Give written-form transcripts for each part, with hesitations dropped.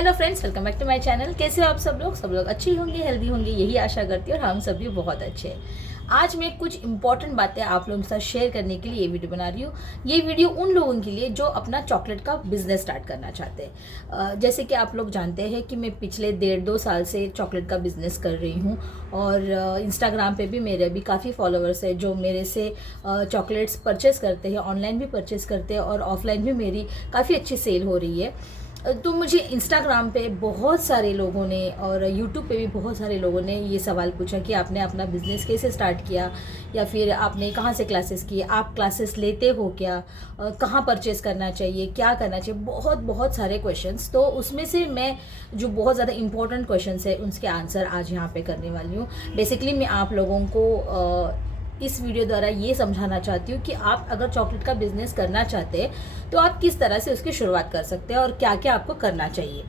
Hello friends, welcome back to my channel. कैसे हो आप सब लोग अच्छे होंगे, हेल्दी होंगे, यही आशा करती हूँ। और हम सब भी बहुत अच्छे हैं। आज मैं कुछ इंपॉर्टेंट बातें आप लोगों के साथ शेयर करने के लिए ये वीडियो बना रही हूँ। ये वीडियो उन लोगों के लिए जो अपना चॉकलेट का बिजनेस स्टार्ट करना चाहते हैं। जैसे कि आप लोग जानते हैं कि मैं पिछले 1.5-2 साल से चॉकलेट का बिजनेस कर रही हूँ। और इंस्टाग्राम पे भी मेरे भी काफ़ी फॉलोअर्स हैं जो मेरे से चॉकलेट्स परचेस करते हैं, ऑनलाइन भी परचेस करते हैं और ऑफलाइन भी मेरी काफ़ी अच्छी सेल हो रही है। तो मुझे इंस्टाग्राम पे बहुत सारे लोगों ने और यूट्यूब पे भी बहुत सारे लोगों ने ये सवाल पूछा कि आपने अपना बिज़नेस कैसे स्टार्ट किया, या फिर आपने कहाँ से क्लासेस किए, आप क्लासेस लेते हो क्या, कहाँ परचेस करना चाहिए, क्या करना चाहिए, बहुत बहुत सारे क्वेश्चंस। तो उसमें से मैं जो बहुत ज़्यादा इंपॉर्टेंट क्वेश्चंस है उसके आंसर आज यहाँ पे करने वाली हूँ। बेसिकली मैं आप लोगों को इस वीडियो द्वारा ये समझाना चाहती हूँ कि आप अगर चॉकलेट का बिजनेस करना चाहते हैं तो आप किस तरह से उसकी शुरुआत कर सकते हैं और क्या क्या आपको करना चाहिए।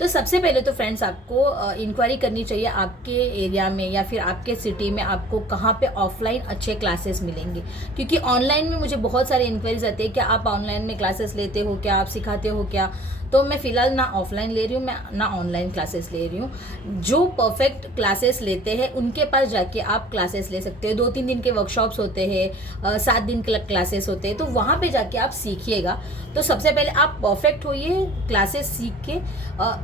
तो सबसे पहले तो फ्रेंड्स, आपको इंक्वायरी करनी चाहिए आपके एरिया में या फिर आपके सिटी में आपको कहाँ पे ऑफलाइन अच्छे क्लासेस मिलेंगे। क्योंकि ऑनलाइन में मुझे बहुत सारे इंक्वायरीज आती है कि आप ऑनलाइन में क्लासेस लेते हो क्या, आप सिखाते हो क्या। तो मैं फ़िलहाल ना ऑफलाइन ले रही हूँ, मैं ना ऑनलाइन क्लासेस ले रही हूँ। जो परफेक्ट क्लासेस लेते हैं उनके पास जाके आप क्लासेस ले सकते हो। 2-3 दिन के वर्कशॉप्स होते हैं, 7 दिन के क्लासेस होते हैं, तो वहाँ पे जाके आप सीखिएगा। तो सबसे पहले आप परफेक्ट होइए क्लासेस सीख के।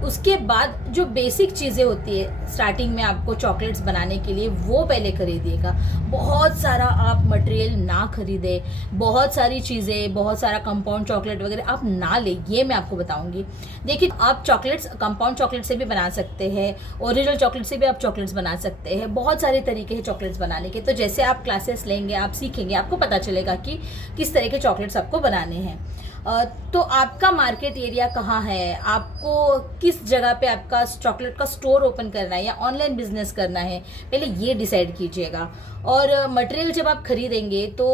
उसके बाद जो बेसिक चीज़ें होती है स्टार्टिंग में आपको चॉकलेट्स बनाने के लिए, वो पहले खरीदिएगा। बहुत सारा आप मटेरियल ना खरीदें, बहुत सारी चीज़ें, बहुत सारा कंपाउंड चॉकलेट वगैरह आप ना लें, ये मैं आपको बताऊंगी। देखिए, आप चॉकलेट्स कंपाउंड चॉकलेट से भी बना सकते हैं, ओरिजिनल चॉकलेट से भी आप चॉकलेट्स बना सकते हैं। बहुत सारे तरीके हैं चॉकलेट्स बनाने के। तो जैसे आप क्लासेस लेंगे, आप सीखेंगे, आपको पता चलेगा कि किस तरह के चॉकलेट्स आपको बनाने हैं। तो आपका मार्केट एरिया कहाँ है, आपको किस जगह पे आपका चॉकलेट का स्टोर ओपन करना है या ऑनलाइन बिजनेस करना है, पहले ये डिसाइड कीजिएगा। और मटेरियल जब आप खरीदेंगे तो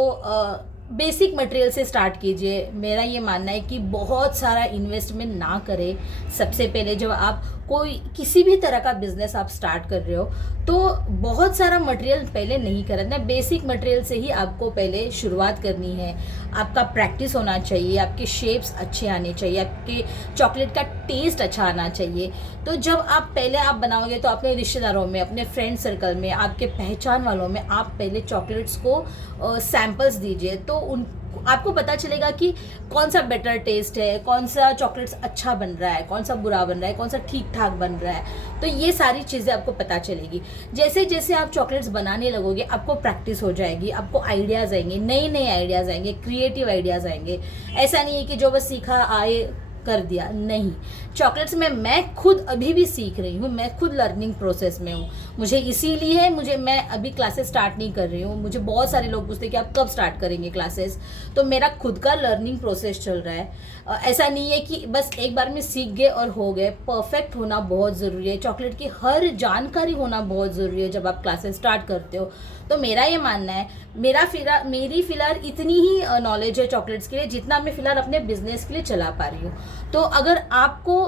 बेसिक मटेरियल से स्टार्ट कीजिए। मेरा ये मानना है कि बहुत सारा इन्वेस्टमेंट ना करें। सबसे पहले जब आप कोई किसी भी तरह का बिजनेस आप स्टार्ट कर रहे हो तो बहुत सारा मटेरियल पहले नहीं करना। बेसिक मटेरियल से ही आपको पहले शुरुआत करनी है। आपका प्रैक्टिस होना चाहिए, आपके शेप्स अच्छे आने चाहिए, आपके चॉकलेट का टेस्ट अच्छा आना चाहिए। तो जब आप पहले आप बनाओगे तो अपने रिश्तेदारों में, अपने फ्रेंड सर्कल में, आपके पहचान वालों में आप पहले चॉकलेट्स को सैम्पल्स दीजिए। तो उन आपको पता चलेगा कि कौन सा बेटर टेस्ट है, कौन सा चॉकलेट्स अच्छा बन रहा है, कौन सा बुरा बन रहा है, कौन सा ठीक ठाक बन रहा है। तो ये सारी चीज़ें आपको पता चलेगी। जैसे जैसे आप चॉकलेट्स बनाने लगोगे आपको प्रैक्टिस हो जाएगी, आपको आइडियाज़ आएंगे, नए नए आइडियाज़ आएंगे, क्रिएटिव आइडियाज़ आएंगे। ऐसा नहीं है कि जो बस सीखा आए कर दिया, नहीं। चॉकलेट्स में मैं खुद अभी भी सीख रही हूँ, मैं खुद लर्निंग प्रोसेस में हूँ। मुझे इसीलिए मैं अभी क्लासेस स्टार्ट नहीं कर रही हूँ। मुझे बहुत सारे लोग पूछते हैं कि आप कब स्टार्ट करेंगे क्लासेस। तो मेरा खुद का लर्निंग प्रोसेस चल रहा है। ऐसा नहीं है कि बस एक बार में सीख गए और हो गए। परफेक्ट होना बहुत ज़रूरी है, चॉकलेट की हर जानकारी होना बहुत ज़रूरी है जब आप क्लासेस स्टार्ट करते हो। तो मेरा ये मानना है, मेरी फ़िलहाल इतनी ही नॉलेज है चॉकलेट्स के लिए जितना मैं फ़िलहाल अपने बिजनेस के लिए चला पा रही हूँ। तो अगर आपको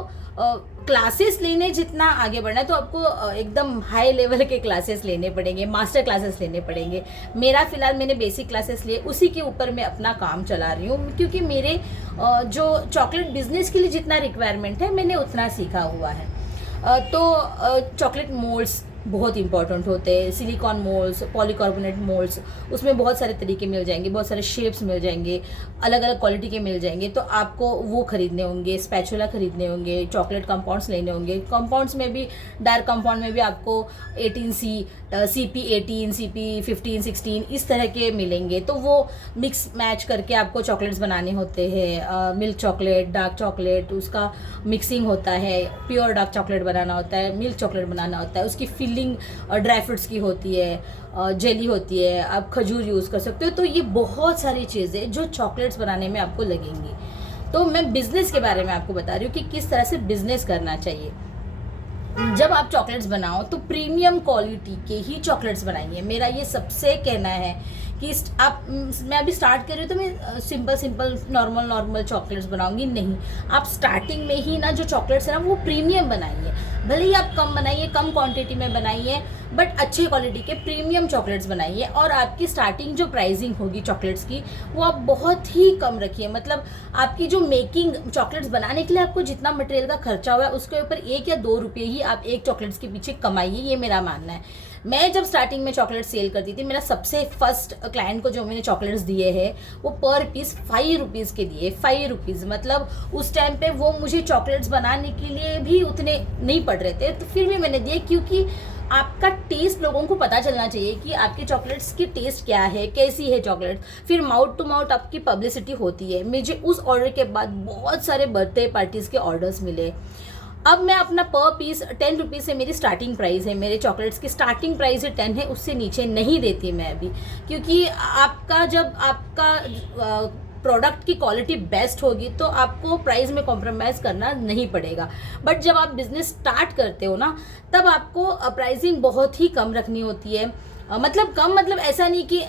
क्लासेस लेने जितना आगे बढ़ना है तो आपको एकदम हाई लेवल के क्लासेस लेने पड़ेंगे, मास्टर क्लासेस लेने पड़ेंगे। मेरा फ़िलहाल मैंने बेसिक क्लासेस लिए, उसी के ऊपर मैं अपना काम चला रही हूँ। क्योंकि मेरे जो चॉकलेट बिजनेस के लिए जितना रिक्वायरमेंट है मैंने उतना सीखा हुआ है। तो चॉकलेट मोल्ड्स बहुत इंपॉर्टेंट होते हैं, सिलिकॉन मोल्ड्स, पॉलीकार्बोनेट मोल्ड्स, उसमें बहुत सारे तरीके मिल जाएंगे, बहुत सारे शेप्स मिल जाएंगे, अलग अलग क्वालिटी के मिल जाएंगे। तो आपको वो खरीदने होंगे, स्पैचुला खरीदने होंगे, चॉकलेट कंपाउंड्स लेने होंगे। कंपाउंड्स में भी, डार्क कंपाउंड में भी आपको 18C, CP18, CP15, 16 इस तरह के मिलेंगे। तो वो मिक्स मैच करके आपको चॉकलेट्स बनाने होते हैं। मिल्क चॉकलेट, डार्क चॉकलेट, उसका मिक्सिंग होता है। प्योर डार्क चॉकलेट बनाना होता है, मिल्क चॉकलेट बनाना होता है, उसकी फिलिंग ड्राई फ्रूट्स की होती है, जेली होती है, आप खजूर यूज़ कर सकते हो। तो ये बहुत सारी चीज़ें जो चॉकलेट्स बनाने में आपको लगेंगी। तो मैं बिज़नेस के बारे में आपको बता रही हूँ कि किस तरह से बिज़नेस करना चाहिए। जब आप चॉकलेट्स बनाओ तो प्रीमियम क्वालिटी के ही चॉकलेट्स बनाइए। मेरा ये सबसे कहना है कि मैं अभी स्टार्ट कर रही हूँ तो मैं सिंपल नॉर्मल चॉकलेट्स बनाऊंगी, नहीं। आप स्टार्टिंग में ही ना जो चॉकलेट्स है ना वो प्रीमियम बनाइए। भले ही आप कम बनाइए, कम क्वांटिटी में बनाइए, बट अच्छे क्वालिटी के प्रीमियम चॉकलेट्स बनाइए और आपकी स्टार्टिंग जो प्राइसिंग होगी चॉकलेट्स की वो आप बहुत ही कम रखिए। मतलब आपकी जो मेकिंग चॉकलेट्स बनाने के लिए आपको जितना मटेरियल का खर्चा हुआ है उसके ऊपर 1 या 2 रुपये ही आप एक चॉकलेट्स के पीछे कमाइए, ये मेरा मानना है। मैं जब स्टार्टिंग में चॉकलेट सेल करती थी, मेरा सबसे फर्स्ट क्लाइंट को जो मैंने चॉकलेट्स दिए हैं वो पर पीस 5 रुपीज़ के दिए, 5 रुपीज़। मतलब उस टाइम पे वो मुझे चॉकलेट्स बनाने के लिए भी उतने नहीं पड़ रहे थे, तो फिर भी मैंने दिए, क्योंकि आपका टेस्ट लोगों को पता चलना चाहिए कि आपके चॉकलेट्स की टेस्ट क्या है, कैसी है चॉकलेट। फिर माउथ टू माउथ आपकी पब्लिसिटी होती है। मुझे उस ऑर्डर के बाद बहुत सारे बर्थडे पार्टीज़ के ऑर्डर्स मिले। अब मैं अपना पर पीस 10 रुपीज़ से मेरी स्टार्टिंग प्राइस है, मेरे चॉकलेट्स की स्टार्टिंग प्राइस 10 है, उससे नीचे नहीं देती मैं अभी। क्योंकि आपका जब आपका प्रोडक्ट की क्वालिटी बेस्ट होगी तो आपको प्राइस में कॉम्प्रोमाइज़ करना नहीं पड़ेगा। बट जब आप बिजनेस स्टार्ट करते हो ना, तब आपको प्राइसिंग बहुत ही कम रखनी होती है। मतलब कम, मतलब ऐसा नहीं कि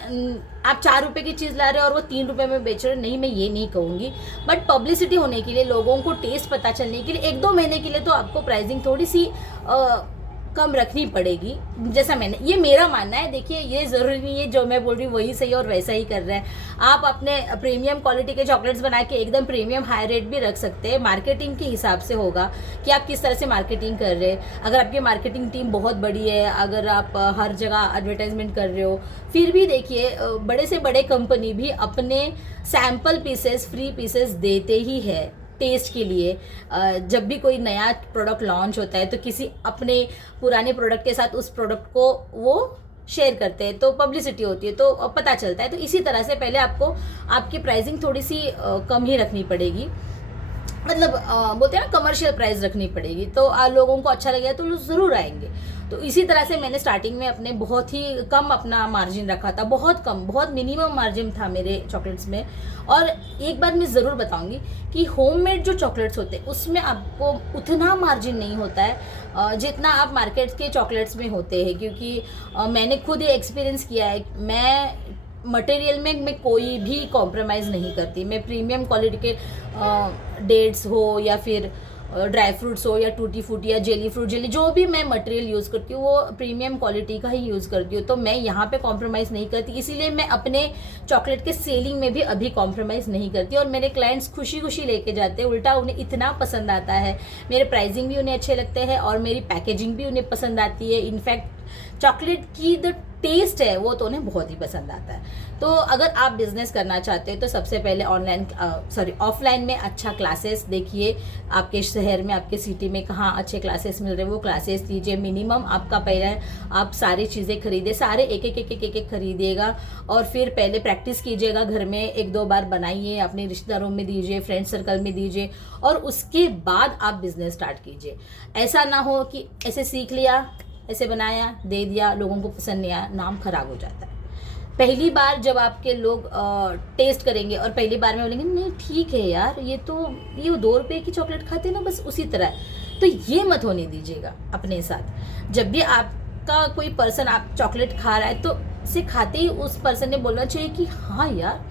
आप 4 रुपये की चीज़ ला रहे हो और वो 3 रुपये में बेच रहे हो, नहीं, मैं ये नहीं कहूँगी। बट पब्लिसिटी होने के लिए, लोगों को टेस्ट पता चलने के लिए 1-2 महीने के लिए तो आपको प्राइसिंग थोड़ी सी कम रखनी पड़ेगी, जैसा मैंने, ये मेरा मानना है। देखिए, ये ज़रूरी नहीं है जो मैं बोल रही हूँ वही सही और वैसा ही कर रहे हैं। आप अपने प्रीमियम क्वालिटी के चॉकलेट्स बना के एकदम प्रीमियम हाई रेट भी रख सकते हैं। मार्केटिंग के हिसाब से होगा कि आप किस तरह से मार्केटिंग कर रहे हैं। अगर आपकी मार्केटिंग टीम बहुत बड़ी है, अगर आप हर जगह एडवर्टाइजमेंट कर रहे हो, फिर भी देखिए बड़े से बड़े कंपनी भी अपने सैम्पल पीसेस, फ्री पीसेस देते ही है टेस्ट के लिए। जब भी कोई नया प्रोडक्ट लॉन्च होता है तो किसी अपने पुराने प्रोडक्ट के साथ उस प्रोडक्ट को वो शेयर करते हैं, तो पब्लिसिटी होती है, तो पता चलता है। तो इसी तरह से पहले आपको आपकी प्राइसिंग थोड़ी सी कम ही रखनी पड़ेगी। मतलब बोलते हैं ना, कमर्शियल प्राइस रखनी पड़ेगी, तो लोगों को अच्छा लगेगा तो लोग ज़रूर आएंगे। तो इसी तरह से मैंने स्टार्टिंग में अपने बहुत ही कम अपना मार्जिन रखा था, बहुत कम, बहुत मिनिमम मार्जिन था मेरे चॉकलेट्स में। और एक बात मैं ज़रूर बताऊंगी कि होममेड जो चॉकलेट्स होते हैं उसमें आपको उतना मार्जिन नहीं होता है जितना आप मार्केट के चॉकलेट्स में होते हैं। क्योंकि मैंने खुद ये एक्सपीरियंस किया है। मैं मटेरियल में मैं कोई भी कॉम्प्रोमाइज़ नहीं करती। मैं प्रीमियम क्वालिटी के डेट्स हो या फिर ड्राई फ्रूट्स हो या टूटी फ्रूटी या जेली फ्रूट जेली, जो भी मैं मटेरियल यूज़ करती हूँ वो प्रीमियम क्वालिटी का ही यूज़ करती हूँ। तो मैं यहाँ पे कॉम्प्रोमाइज़ नहीं करती, इसीलिए मैं अपने चॉकलेट के सेलिंग में भी अभी कॉम्प्रोमाइज़ नहीं करती। और मेरे क्लाइंट्स खुशी खुशी लेके जाते हैं, उल्टा उन्हें इतना पसंद आता है, मेरे प्राइसिंग भी उन्हें अच्छे लगते हैं और मेरी पैकेजिंग भी उन्हें पसंद आती है। इनफैक्ट चॉकलेट की जो टेस्ट है वो तो उन्हें बहुत ही पसंद आता है। तो अगर आप बिजनेस करना चाहते हो तो सबसे पहले ऑफलाइन में अच्छा क्लासेस देखिए। आपके शहर में, आपके सिटी में कहाँ अच्छे क्लासेस मिल रहे हैं वो क्लासेस लीजिए। मिनिमम आपका पहले आप सारी चीज़ें खरीदे, सारे एक खरीदिएगा और फिर पहले प्रैक्टिस कीजिएगा घर में, 1-2 बार बनाइए, अपने रिश्तेदारों में दीजिए, फ्रेंड सर्कल में दीजिए और उसके बाद आप बिजनेस स्टार्ट कीजिए। ऐसा ना हो कि ऐसे सीख लिया, ऐसे बनाया, दे दिया, लोगों को पसंद नहीं आया, नाम खराब हो जाता है। पहली बार जब आपके लोग टेस्ट करेंगे और पहली बार में बोलेंगे नहीं ठीक है यार, ये 2 रुपये की चॉकलेट खाते हैं ना, बस उसी तरह, तो ये मत होने दीजिएगा अपने साथ। जब भी आपका कोई पर्सन आप चॉकलेट खा रहा है तो इसे खाते ही उस पर्सन ने बोलना चाहिए कि हाँ यार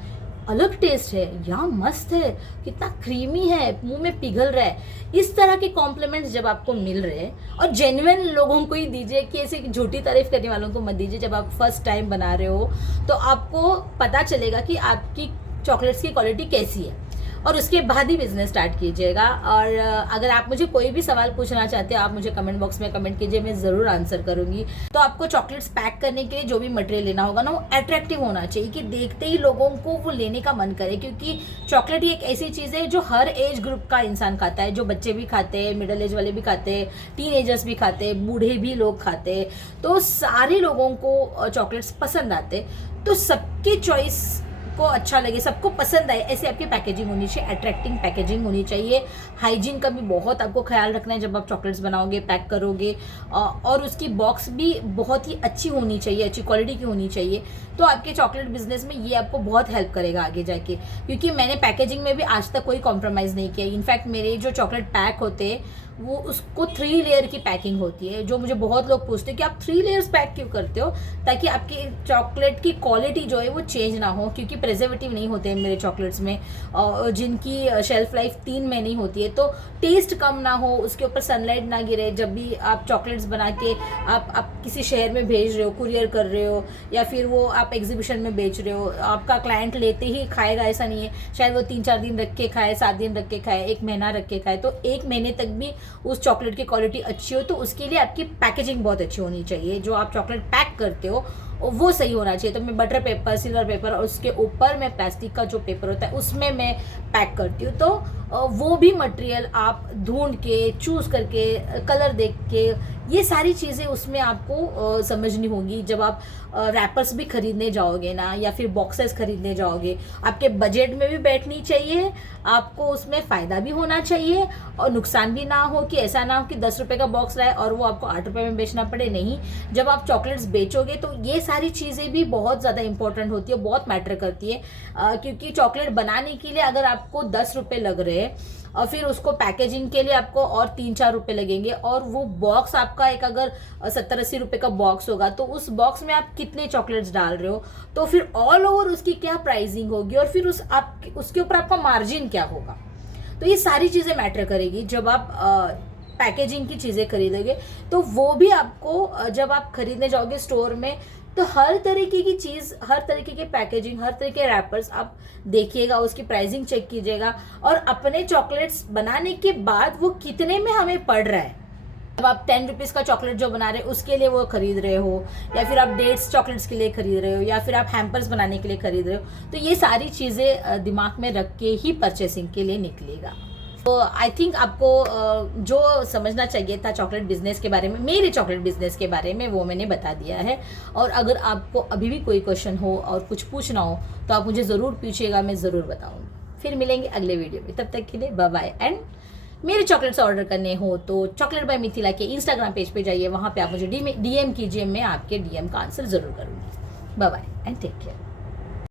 अलग टेस्ट है, यहाँ मस्त है, कितना क्रीमी है, मुंह में पिघल रहा है। इस तरह के कॉम्प्लीमेंट्स जब आपको मिल रहे हैं, और जेन्युइन लोगों को ही दीजिए कि ऐसे झूठी तारीफ करने वालों को मत दीजिए। जब आप फर्स्ट टाइम बना रहे हो तो आपको पता चलेगा कि आपकी चॉकलेट्स की क्वालिटी कैसी है और उसके बाद ही बिजनेस स्टार्ट कीजिएगा। और अगर आप मुझे कोई भी सवाल पूछना चाहते हो आप मुझे कमेंट बॉक्स में कमेंट कीजिए, मैं ज़रूर आंसर करूंगी। तो आपको चॉकलेट्स पैक करने के लिए जो भी मटेरियल लेना होगा ना, वो अट्रैक्टिव होना चाहिए कि देखते ही लोगों को वो लेने का मन करे। क्योंकि चॉकलेट ही एक ऐसी चीज़ है जो हर एज ग्रुप का इंसान खाता है, जो बच्चे भी खाते हैं, मिडिल एज वाले भी खाते हैं, टीनेजर्स भी खाते हैं, बूढ़े भी लोग खाते हैं, तो सारे लोगों को चॉकलेट्स पसंद आते। तो सबकी चॉइस को अच्छा लगे, सबको पसंद आए, ऐसे आपकी पैकेजिंग होनी चाहिए, अट्रैक्टिंग पैकेजिंग होनी चाहिए। हाइजीन का भी बहुत आपको ख्याल रखना है जब आप चॉकलेट्स बनाओगे, पैक करोगे, और उसकी बॉक्स भी बहुत ही अच्छी होनी चाहिए, अच्छी क्वालिटी की होनी चाहिए। तो आपके चॉकलेट बिजनेस में ये आपको बहुत हेल्प करेगा आगे जाके। क्योंकि मैंने पैकेजिंग में भी आज तक कोई कॉम्प्रोमाइज़ नहीं किया। इनफैक्ट मेरे जो चॉकलेट पैक होते हैं वो उसको 3 लेयर की पैकिंग होती है, जो मुझे बहुत लोग पूछते हैं कि आप 3 लेयर्स पैक क्यों करते हो, ताकि आपकी चॉकलेट की क्वालिटी जो है वो चेंज ना हो। क्योंकि प्रिजर्वेटिव नहीं होते हैं मेरे चॉकलेट्स में, जिनकी शेल्फ लाइफ 3 महीने होती है, तो टेस्ट कम ना हो, उसके ऊपर सनलाइट ना गिरे। जब भी आप चॉकलेट्स बना के आप किसी शहर में भेज रहे हो, कुरियर कर रहे हो, या फिर वो आप एग्जीबिशन में बेच रहे हो, आपका क्लाइंट लेते ही खाएगा ऐसा नहीं है। शायद वो 3-4 दिन रख के खाए, 7 दिन रख के खाए, 1 महीना रख के खाए, तो 1 महीने तक भी उस चॉकलेट की क्वालिटी अच्छी हो, तो उसके लिए आपकी पैकेजिंग बहुत अच्छी होनी चाहिए। जो आप चॉकलेट पैक करते हो वो सही होना चाहिए। तो मैं बटर पेपर, सिल्वर पेपर और उसके ऊपर मैं प्लास्टिक का जो पेपर होता है उसमें मैं पैक करती हूँ। तो वो भी मटेरियल आप ढूंढ के, चूज़ करके, कलर देख के, ये सारी चीज़ें उसमें आपको समझनी होगी। जब आप रैपर्स भी खरीदने जाओगे ना, या फिर बॉक्सेस खरीदने जाओगे, आपके बजट में भी बैठनी चाहिए, आपको उसमें फ़ायदा भी होना चाहिए और नुकसान भी ना हो कि ऐसा ना हो कि 10 रुपये का बॉक्स लाए और वो आपको 8 रुपये में बेचना पड़े। नहीं, जब आप चॉकलेट्स बेचोगे तो ये सारी चीज़ें भी बहुत ज़्यादा इंपॉर्टेंट होती है, बहुत मैटर करती है। क्योंकि चॉकलेट बनाने के लिए अगर आपको 10 रुपये लग रहे हैं और फिर उसको पैकेजिंग के लिए आपको और 3-4 रुपये लगेंगे, और वो बॉक्स आपका एक अगर 70-80 रुपये का बॉक्स होगा, तो उस बॉक्स में आप कितने चॉकलेट्स डाल रहे हो, तो फिर ऑल ओवर उसकी क्या प्राइसिंग होगी, और फिर उसके ऊपर आपका मार्जिन क्या होगा। तो ये सारी चीज़ें मैटर करेगी। जब आप पैकेजिंग की चीज़ें खरीदोगे तो वो भी आपको, जब आप खरीदने जाओगे स्टोर में, तो हर तरीके की चीज़, हर तरीके के पैकेजिंग, हर तरीके के रैपर्स आप देखिएगा, उसकी प्राइसिंग चेक कीजिएगा, और अपने चॉकलेट्स बनाने के बाद वो कितने में हमें पड़ रहा है। अब आप 10 रुपीज़ का चॉकलेट जो बना रहे हो उसके लिए वो खरीद रहे हो, या फिर आप डेट्स चॉकलेट्स के लिए खरीद रहे हो, या फिर आप हैम्पर्स बनाने के लिए खरीद रहे हो, तो ये सारी चीज़ें दिमाग में रख के ही परचेसिंग के लिए निकलेगा। तो आई थिंक आपको जो समझना चाहिए था चॉकलेट बिजनेस के बारे में, मेरे चॉकलेट बिजनेस के बारे में, वो मैंने बता दिया है। और अगर आपको अभी भी कोई क्वेश्चन हो और कुछ पूछना हो तो आप मुझे ज़रूर पूछिएगा, मैं ज़रूर बताऊँगी। फिर मिलेंगे अगले वीडियो में, तब तक के लिए बाय बाय। एंड मेरे चॉकलेट्स ऑर्डर करने हो तो चॉकलेट बाय मिथिला के इंस्टाग्राम पेज पे जाइए, वहाँ पे आप मुझे DM कीजिए, मैं आपके DM का आंसर ज़रूर करूँगी। Bye bye and take care.